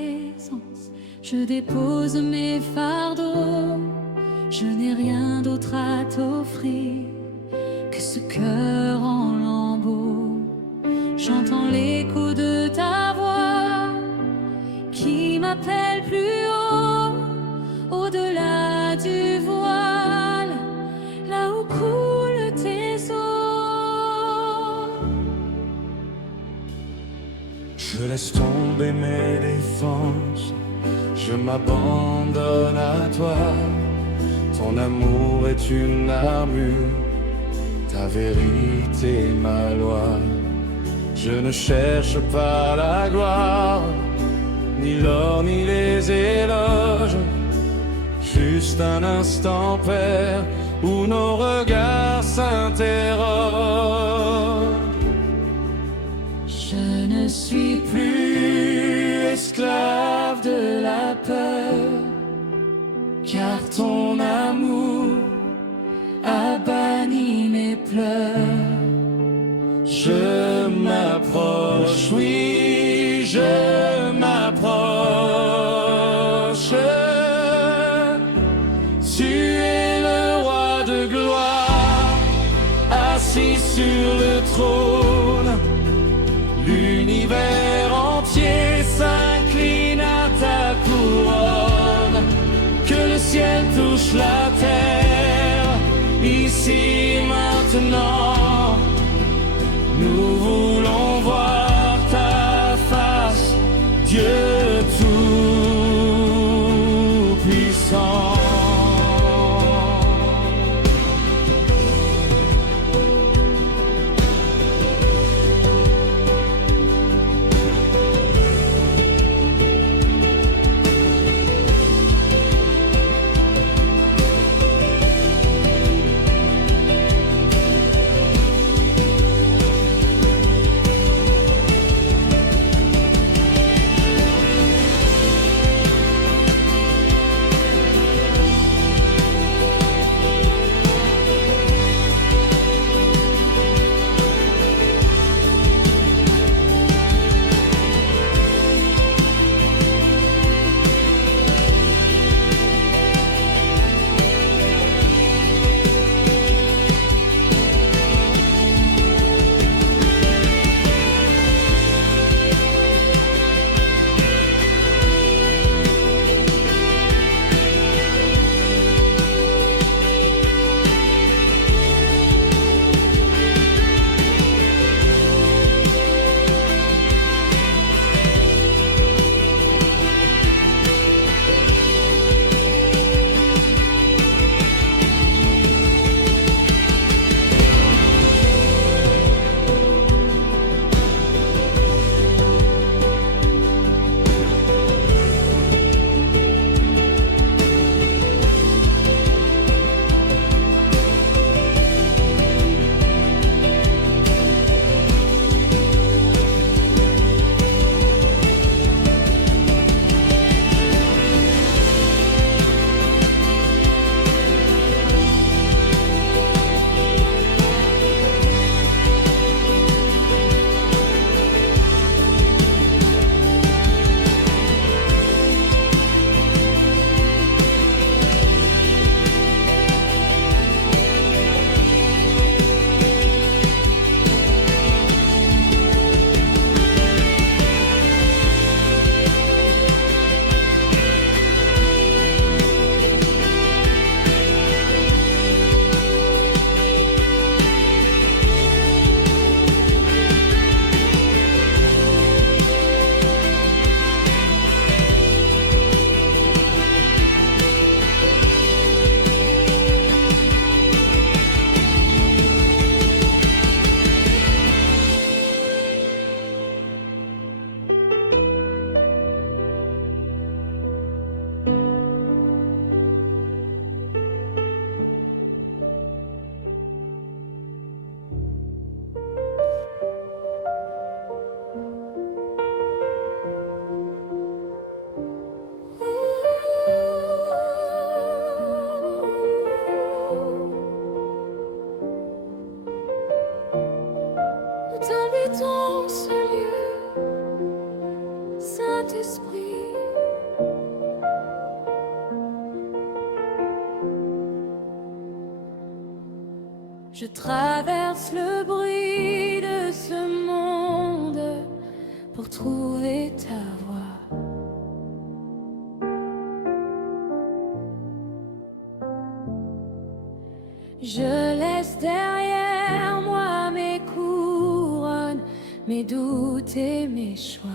présence, je dépose mes fardeaux. Je n'ai rien d'autre à t'offrir que ce cœur en lambeaux. J'entends l'écho de ta voix qui m'appelle plus haut, au-delà du voile, là où coulent tes eaux. Je laisse tomber mes défenses, je m'abandonne à toi. Ton amour est une armure, ta vérité ma loi. Je ne cherche pas la gloire, ni l'or ni les éloges. Juste un instant, Père, où nos regards s'interrogent. Je ne suis plus esclave de la peur, car ton amour a banni mes pleurs. Je m'approche, oui, je m'approche. Tu es le roi de gloire, assis sur le trône. L'univers entier s'incline à ta couronne. Que le ciel touche la terre, ici maintenant. Nous voulons voir ta face, Dieu tout-puissant. Dans ce lieu, Saint-Esprit. traverse le bruit de ce monde pour trouver ta voix. Je laisse derrière moi mes couronnes, mes doutes et mes choix.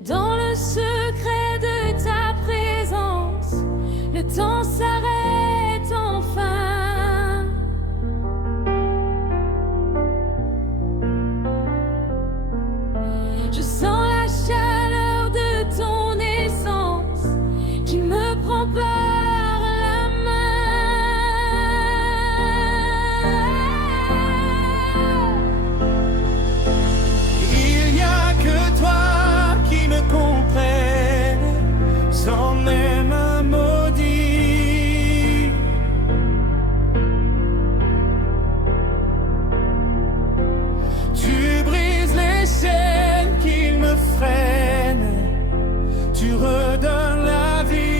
Dans le secret de ta présence, le temps s'arrête enfin. Je sens la chaleur de ton essence qui me prend par la main. Il n'y a que toi qui me comprenne, sans même un mot dit. Tu brises les chaînes qui me freinent, tu redonnes la vie.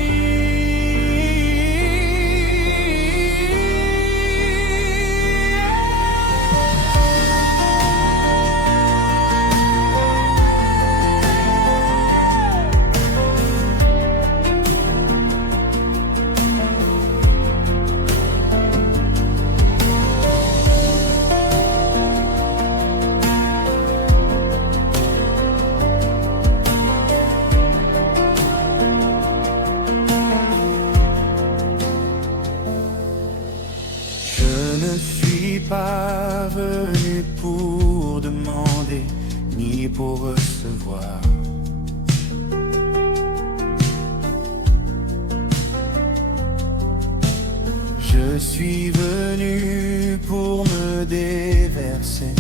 Je ne suis pas venu pour demander, ni pour recevoir. Je suis venu pour me déverser,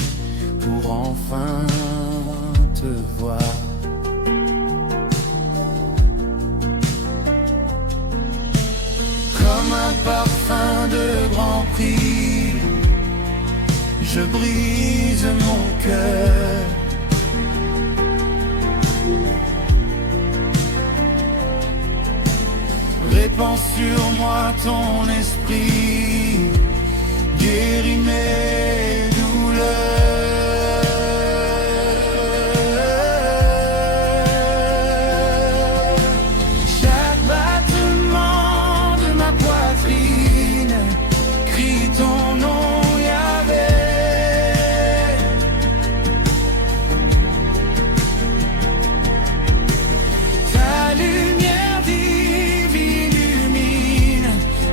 pour enfin te voir. Comme un parfum de grand prix, je brise mon cœur. Répands sur moi ton esprit, guéris mes douleurs. Chaque battement de ma poitrine crie ton nom, Yahvé. Ta lumière divine illumine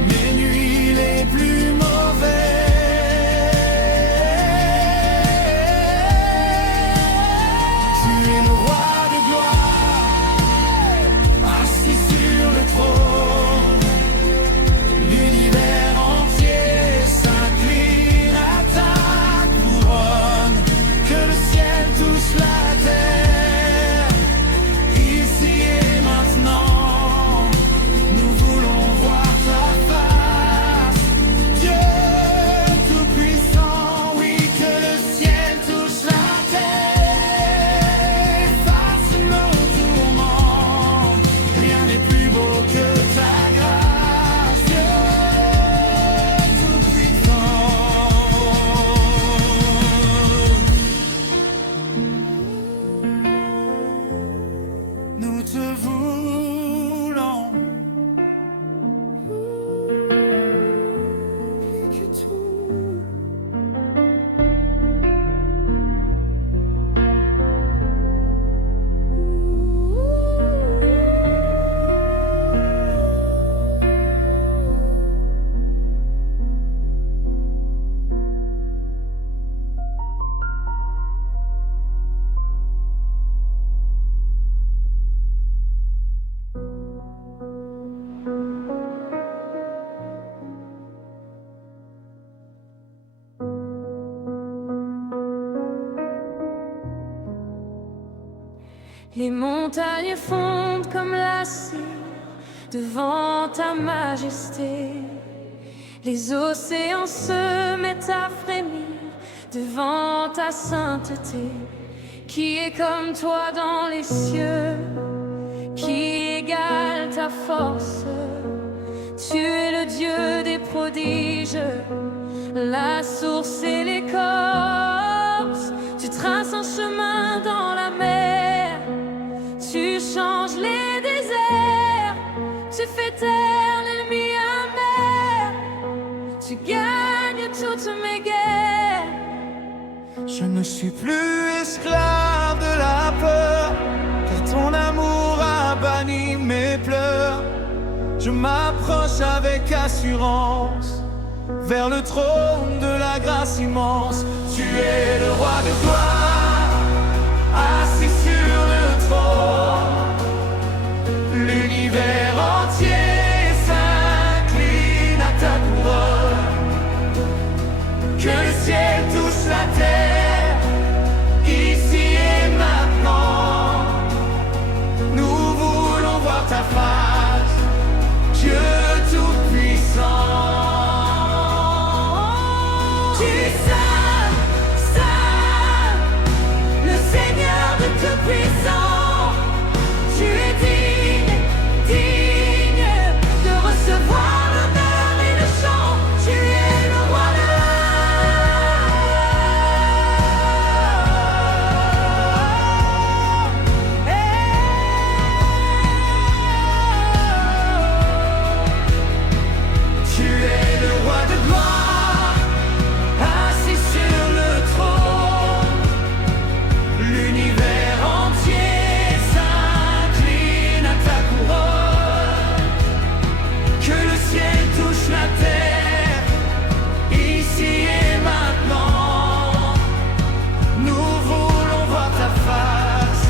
mes nuits les plus mauvais. Tu es le roi de gloire, assis sur le trône. L'univers entier s'incline à ta couronne. Que le ciel touche la terre, ici et maintenant. Nous voulons voir ta face, Dieu tout-puissant. Oui, que le ciel touche la terre, efface nos tourments. Rien n'est plus beau que ta grâce, Dieu tout-puissant. Nous te voulons que tout. Les montagnes fondent comme la cire devant ta majesté. Les océans se mettent à frémir devant ta sainteté. Qui est comme toi dans les cieux? Qui est n'égale ta force. Tu es le Dieu des prodiges, la source et l'écorce. Tu traces un chemin dans la mer, tu changes les déserts, tu fais taire l'ennemi amer, tu gagnes toutes mes guerres. Je ne suis plus esclave de la peur, car ton amour a banni mes pleurs. Je m'approche avec assurance vers le trône de la grâce immense. Tu es le roi de gloire, assis sur le trône. L'univers entier s'incline à ta couronne. Que le ciel touche la terre, ici et maintenant. Nous voulons voir ta face, Dieu tout-puissant. Tu es saint, saint, le Seigneur de tout-puissant. Tu es digne, digne de recevoir l'honneur et le chant. Tu es le roi de Tu es le roi de gloire, assis sur le trône. L'univers entier s'incline à ta couronne. Que le ciel touche la terre, ici et maintenant. Nous voulons voir ta face,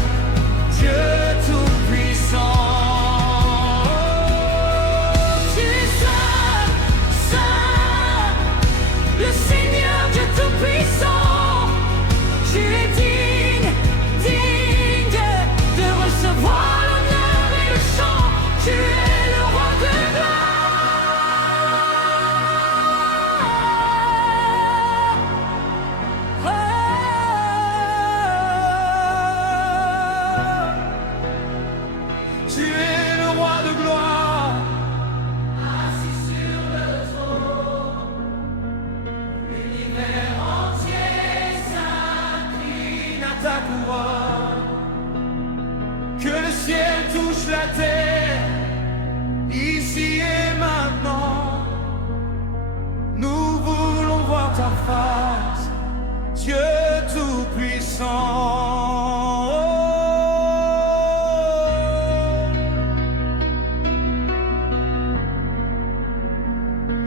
Dieu tout-puissant. Tu es saint, saint, le Seigneur Dieu tout-puissant. Tu es digne, digne de recevoir l'honneur et le chant. Tu es le roi de gloire. Tu es le roi de gloire, assis sur le trône. L'univers entier s'incline à ta couronne. Que le ciel touche la terre, ici et maintenant. Nous voulons voir ta face, Dieu tout-puissant.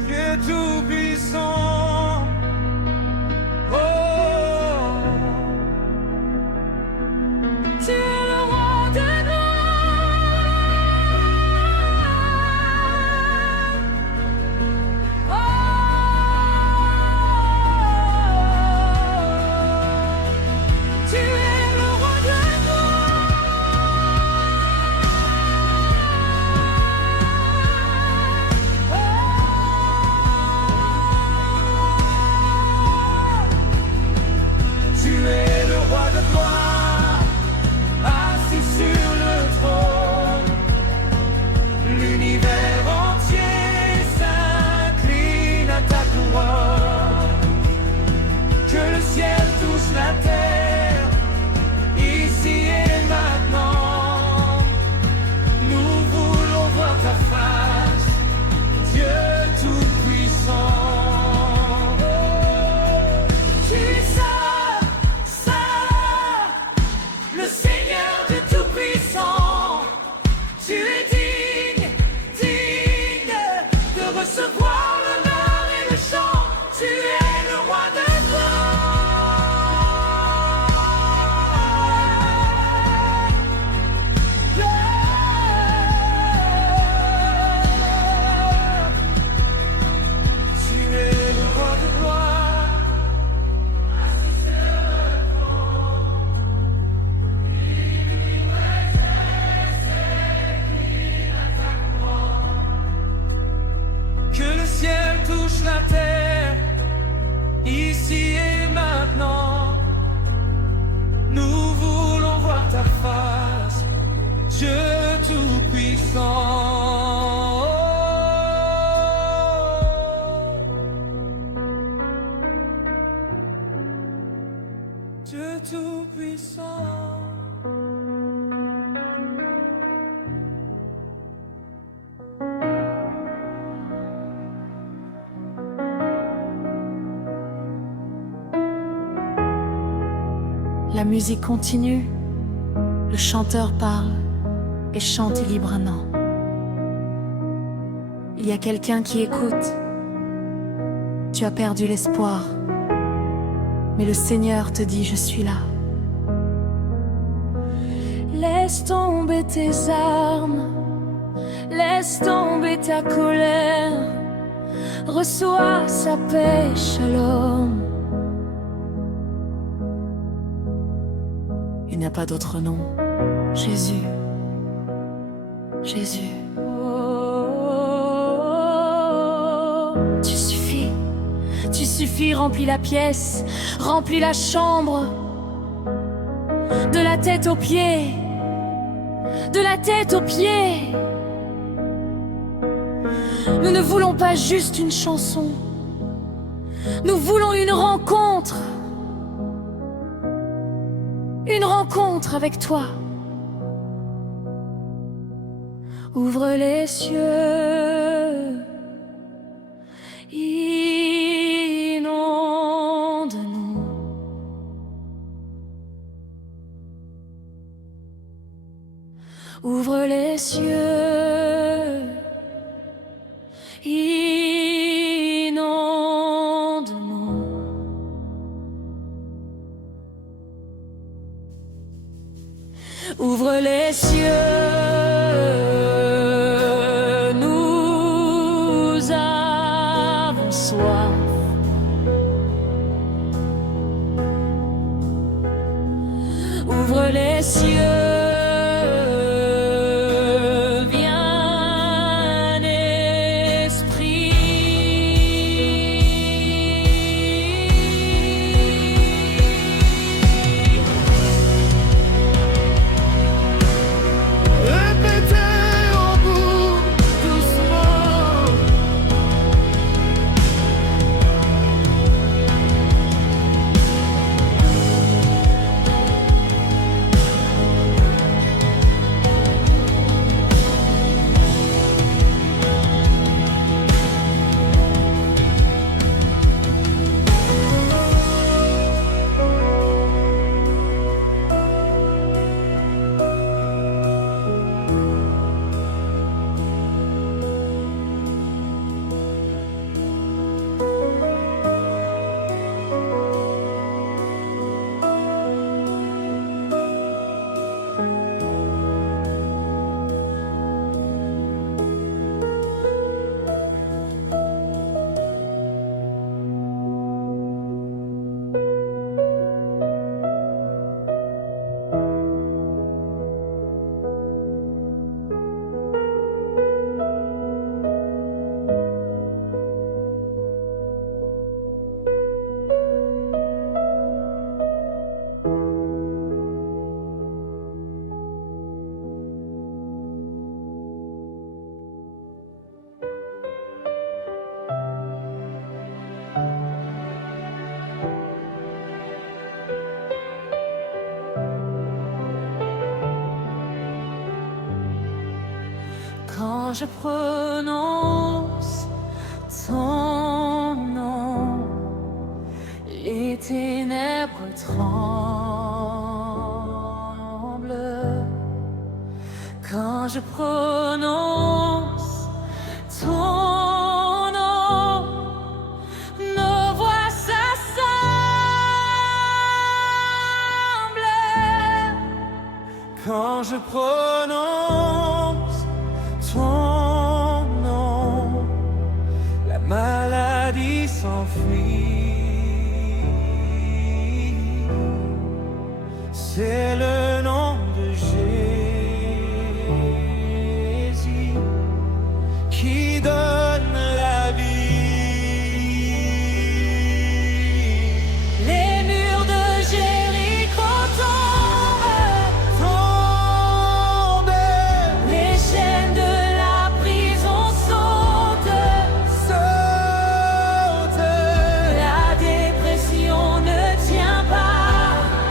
Dieu tout-puissant. Oh. Tu es le roi de gloire. Dieu Tout-Puissant. La musique continue, le chanteur parle et chante librement. Il y a quelqu'un qui écoute. Tu as perdu l'espoir, mais le Seigneur te dit: je suis là. Laisse tomber tes armes, laisse tomber ta colère, reçois sa paix, shalom. Il n'y a pas d'autre nom. Jésus, Jésus. Oh, tu suffis, remplis la pièce, remplis la chambre, de la tête aux pieds, de la tête aux pieds. Nous ne voulons pas juste une chanson, nous voulons une rencontre. Une rencontre avec toi. Ouvre les cieux, inonde-nous. Ouvre les cieux, inonde-nous. Ouvre les cieux, nous avons soif. Ouvre les cieux, viens Esprit. Quand je prononce ton nom, les ténèbres tremblent. Quand je prononce ton nom, nos voix s'assemblent. Quand je prononce ton nom, la maladie s'enfuit. C'est le nom de Jésus qui donne la vie. Les murs de Jéricho tombent, les chaînes de la prison sautent. La dépression ne tient pas.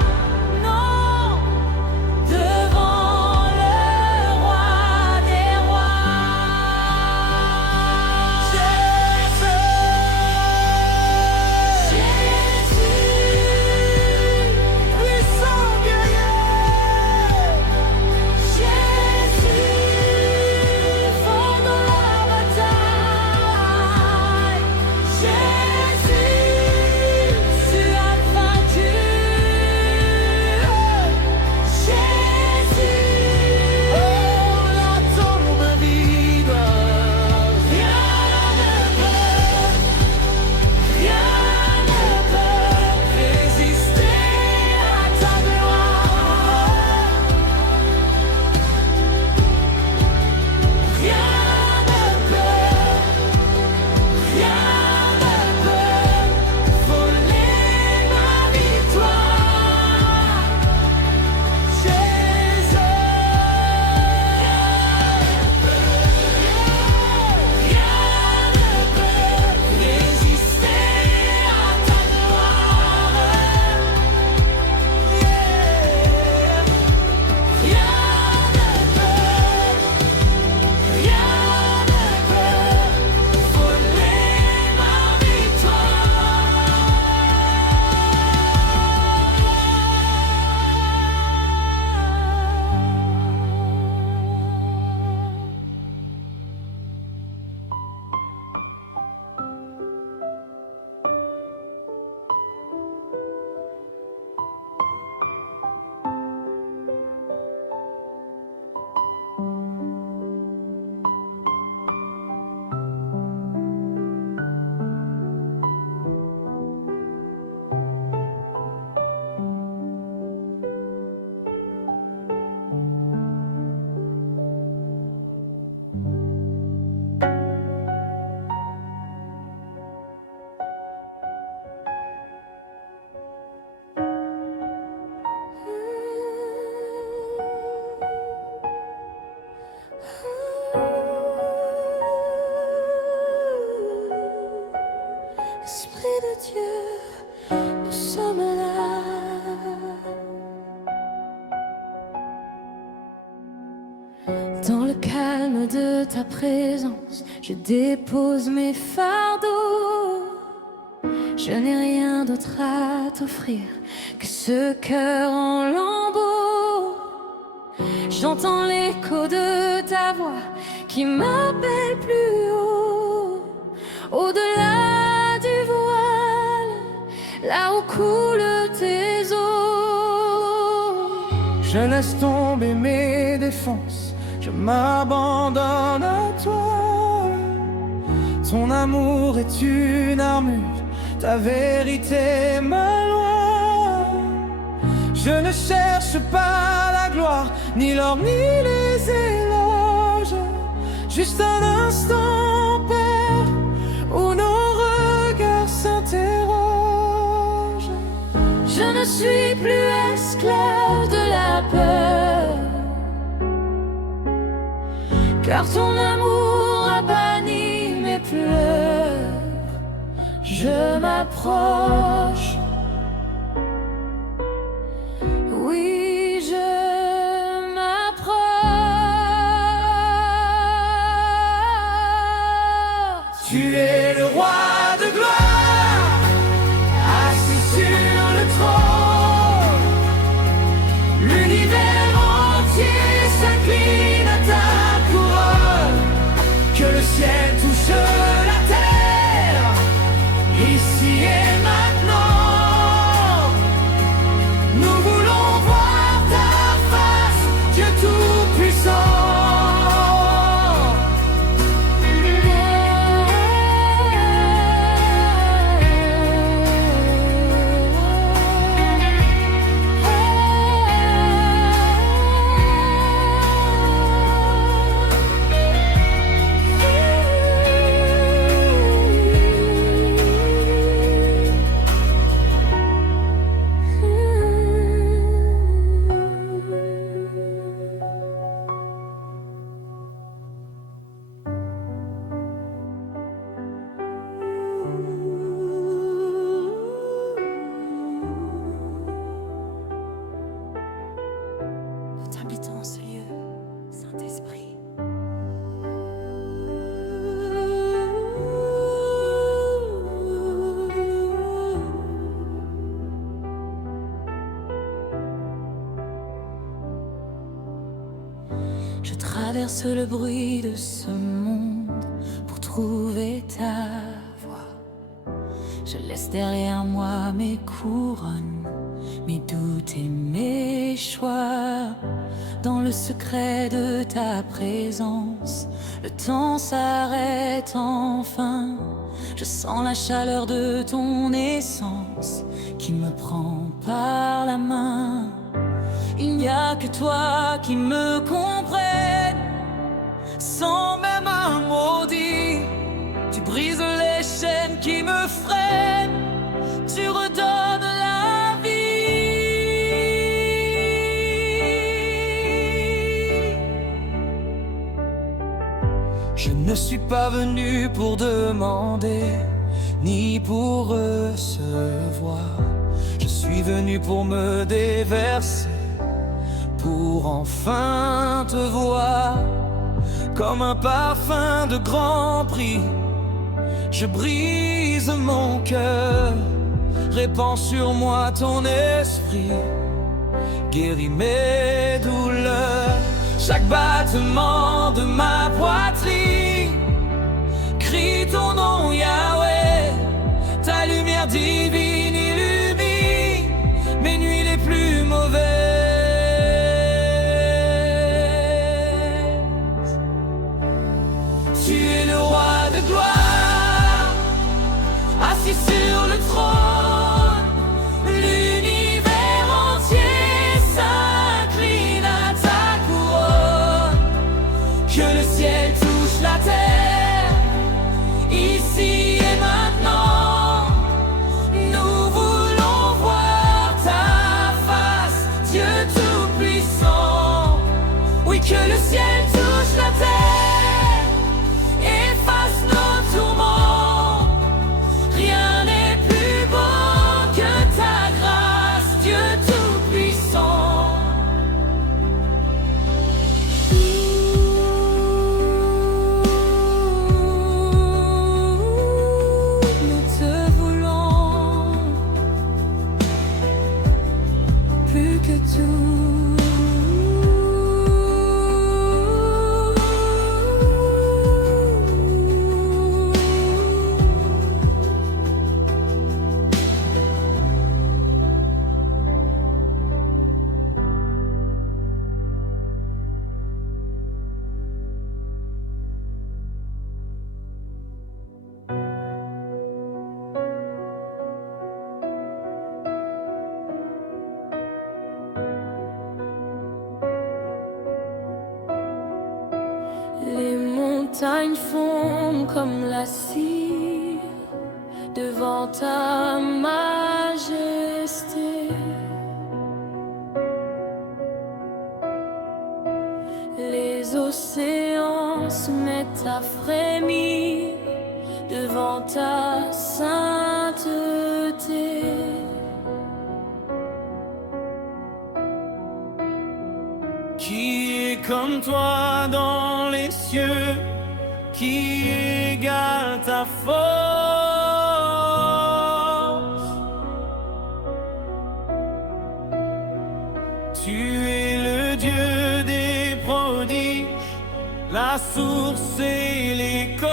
Dans le calme de ta présence, je dépose mes fardeaux. Je n'ai rien d'autre à t'offrir que ce cœur en lambeaux. J'entends l'écho de ta voix qui m'appelle plus haut, au-delà du voile, là où coulent tes eaux. Je laisse tomber mes défenses, je m'abandonne à toi. Ton amour est une armure, ta vérité ma loi. Je ne cherche pas la gloire, ni l'or, ni les éloges. Juste un instant, Père, où nos regards s'interrogent. Je ne suis plus esclave de la peur, car ton amour a banni mes pleurs. Je m'approche, oui, je m'approche. Tu es le roi de gloire, assis sur le trône. L'univers entier s'incline à ta couronne. Que le ciel touche la terre, ici et maintenant. Nous voulons voir ta face, Dieu Tout-Puissant. Habitant en ce lieu, Saint-Esprit. Je traverse le bruit de ce monde pour trouver ta voix. Je laisse derrière moi mes couronnes, mes doutes et mes choix. Dans le secret de ta présence, le temps s'arrête enfin. Je sens la chaleur de ton essence qui me prend par la main. Il n'y a que toi qui me comprenne, sans même un mot dit. Tu brises les chaînes qui me freinent, tu redonnes la vie. Je ne suis pas venu pour demander, ni pour recevoir. Je suis venu pour me déverser, pour enfin te voir. Comme un parfum de grand prix, je brise mon cœur, répands sur moi ton esprit, guéris mes douleurs. Chaque battement de ma poitrine crie ton nom, Yahweh. Ta lumière divine illumine mes nuits les plus mauvaises. Tu es le roi de gloire, assis sur le trône. L'univers entier s'incline à ta couronne. Que le ciel touche la terre, ici et maintenant. Nous que tout. Les montagnes font comme la cire devant ta majesté. Les océans se mettent à frémir devant ta sainteté. Qui est comme toi dans les cieux, qui égale ta force? Tu es le Dieu des prodiges, la source et les causes.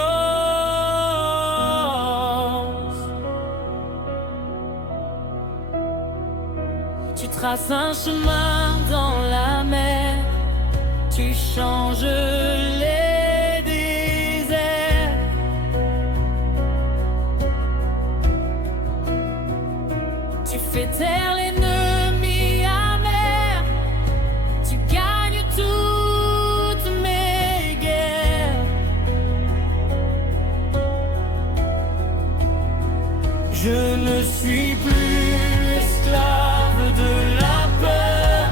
Tu traces un chemin dans la mer, tu changes les déserts. Tu fais taire l'ennemi amer, tu gagnes toutes mes guerres. Je ne suis plus esclave de la peur,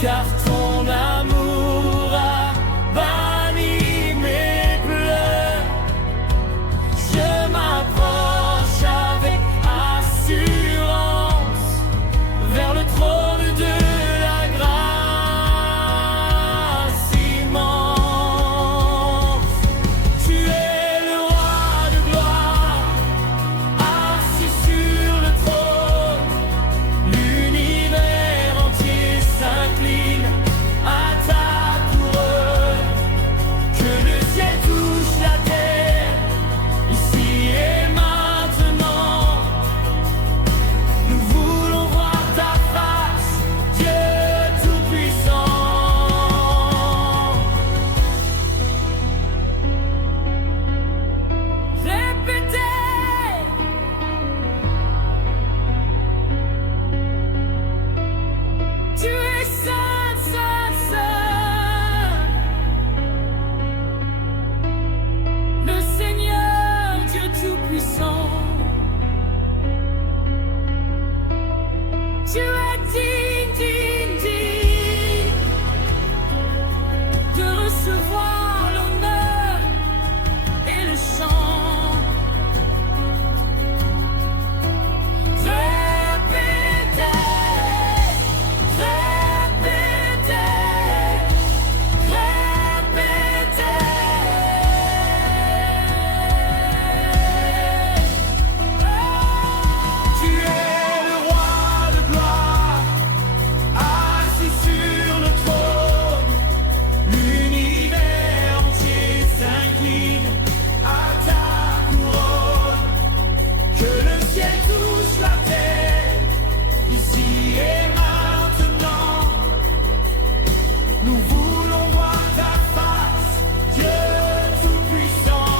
car ton amour a banni mes pleurs. Je m'approche avec assurance vers le trône de la grâce immense. Tu es le roi de gloire, assis sur le trône. L'univers entier s'incline à ta couronne. Que le ciel touche la terre, ici et maintenant. Nous voulons voir ta face, Dieu Tout-Puissant. Répétez. Tu es saint, saint, saint. Le Seigneur Dieu Tout-Puissant. Tu es digne, digne, digne de recevoir l'honneur et le chant. Répétez, répétez, répétez. Tu es le roi de gloire, assis sur le trône. L'univers entier s'incline à ta couronne. Que le ciel touche la terre, ici et maintenant. Nous voulons voir ta face, Dieu Tout-Puissant.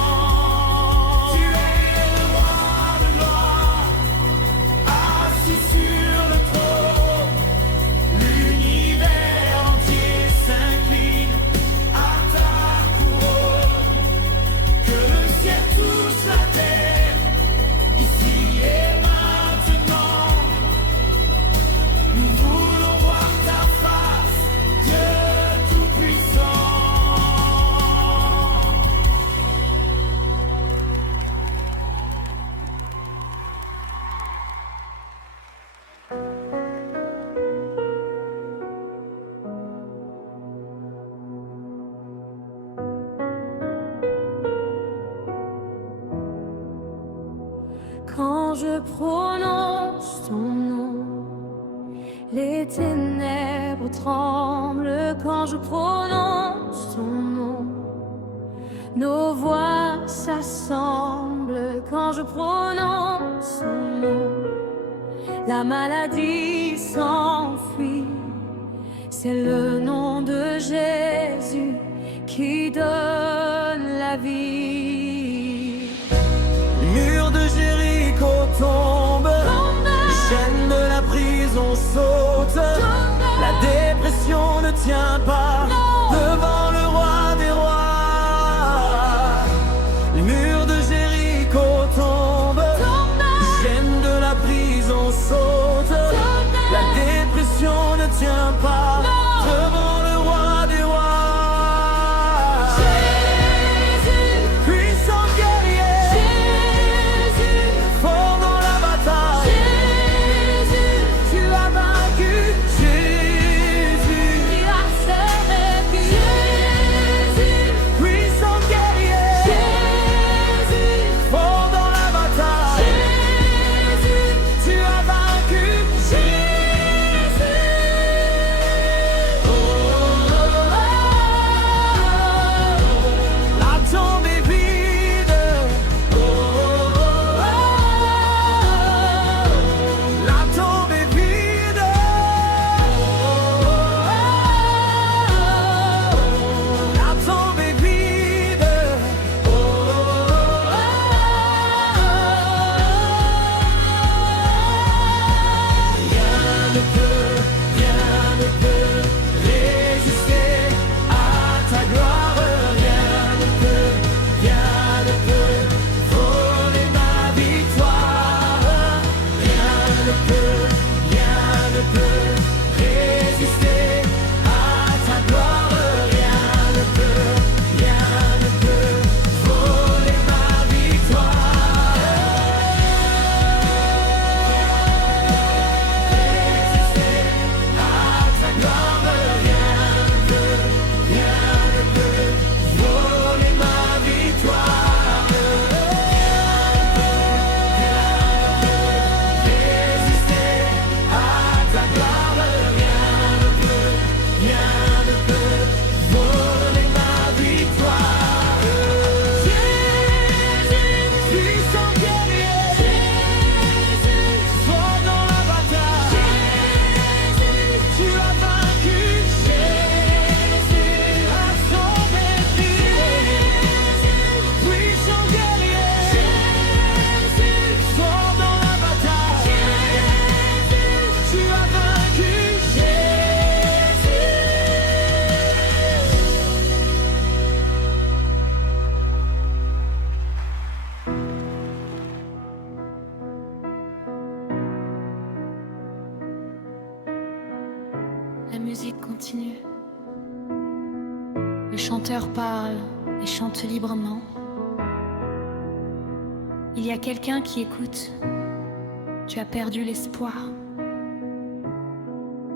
Tu es le roi de gloire, assis sur le trône. L'univers entier s'incline à ta couronne. Que le ciel touche la terre, ici et maintenant. Nous voulons voir ta face, Dieu Tout-Puissant. Quand je prononce ton nom Les ténèbres tremblent quand je prononce ton nom. Nos voix s'assemblent quand je prononce son nom. La maladie s'enfuit, c'est le nom de Jésus qui donne la vie. Les murs de Jéricho tombent, les chaînes de la prison sautent. La dépression ne tient pas devant le roi des rois. Les murs de Jéricho tombent, les chaînes de la prison sautent. La dépression ne tient pas devant le roi des rois. La musique continue. Le chanteur parle et chante librement. Il y a quelqu'un qui écoute. Tu as perdu l'espoir.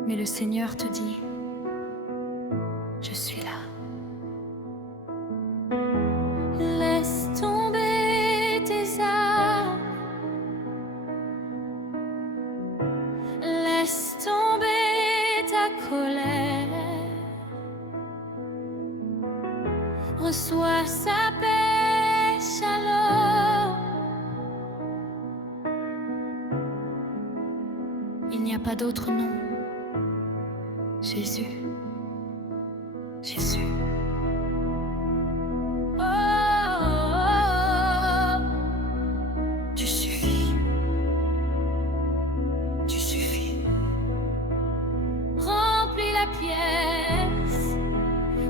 Mais le Seigneur te dit, je suis là. Laisse tomber tes armes. Laisse tomber ta colère. Reçois sa paix, shalom. Il n'y a pas d'autre nom. Jésus, Jésus. Oh, oh, oh. Tu suffis, tu suffis. Remplis la pièce,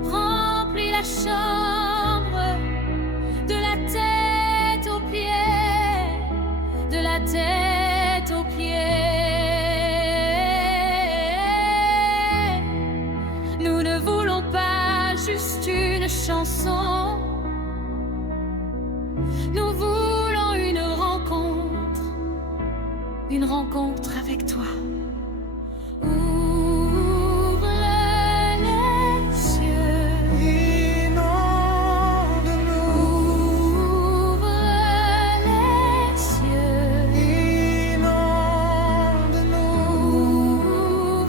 remplis la chambre, de la tête aux pieds, de la tête aux pieds. Nous ne voulons pas juste une chanson. Nous voulons une rencontre avec toi. Ouvre les cieux, inonde-nous, ouvre les cieux, inonde-nous, ouvre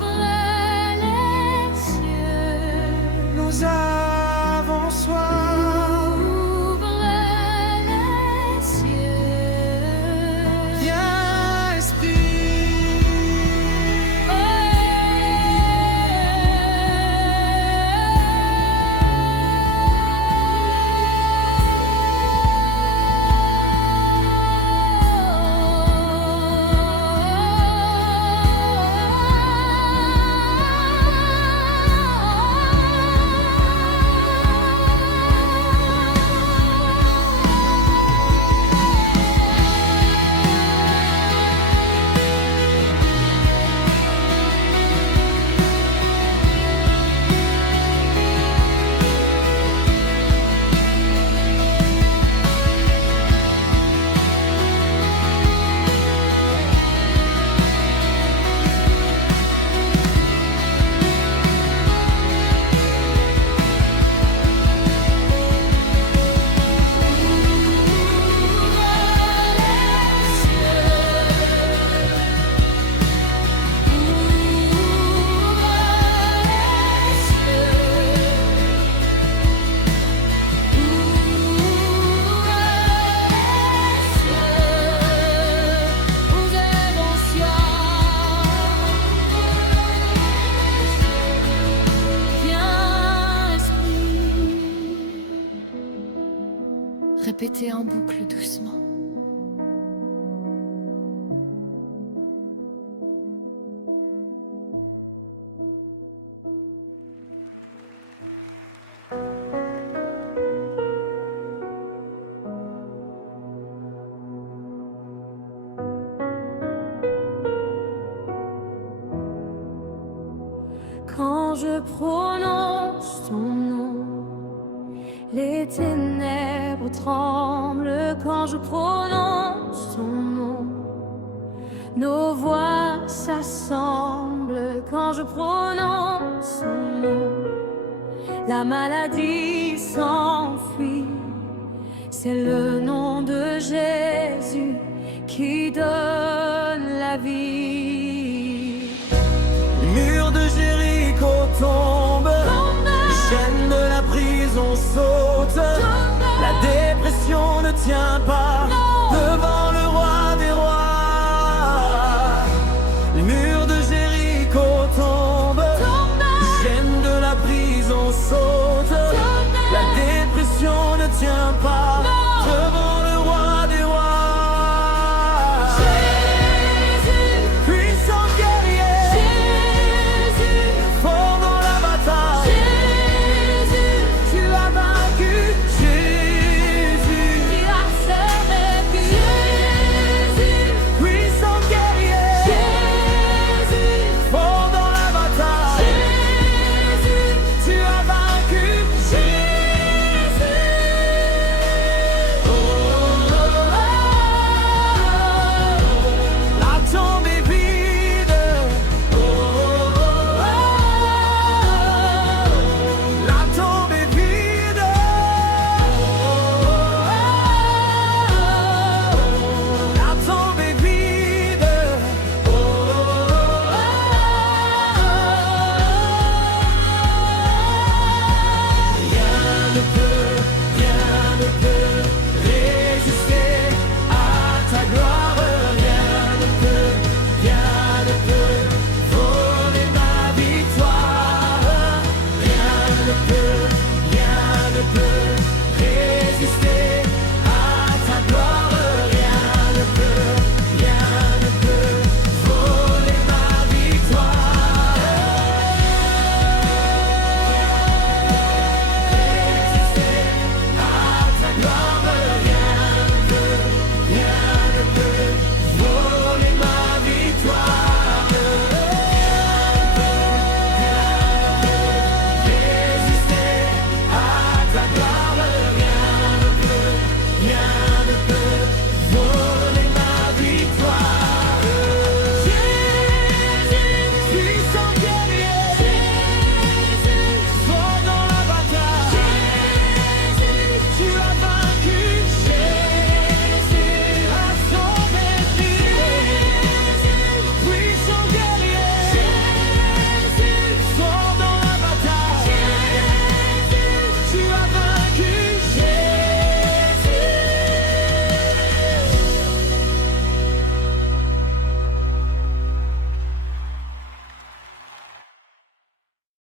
répéter en boucle doucement. Quand je prononce ton nom, les ténèbres tremblent. Quand je prononce ton nom, nos voix s'assemblent. Quand je prononce ton nom, la maladie s'enfuit. C'est le nom de Jésus qui donne la vie. Mur de Jéricho tombe, les chaînes de la prison sautent. La dépression ne tient pas.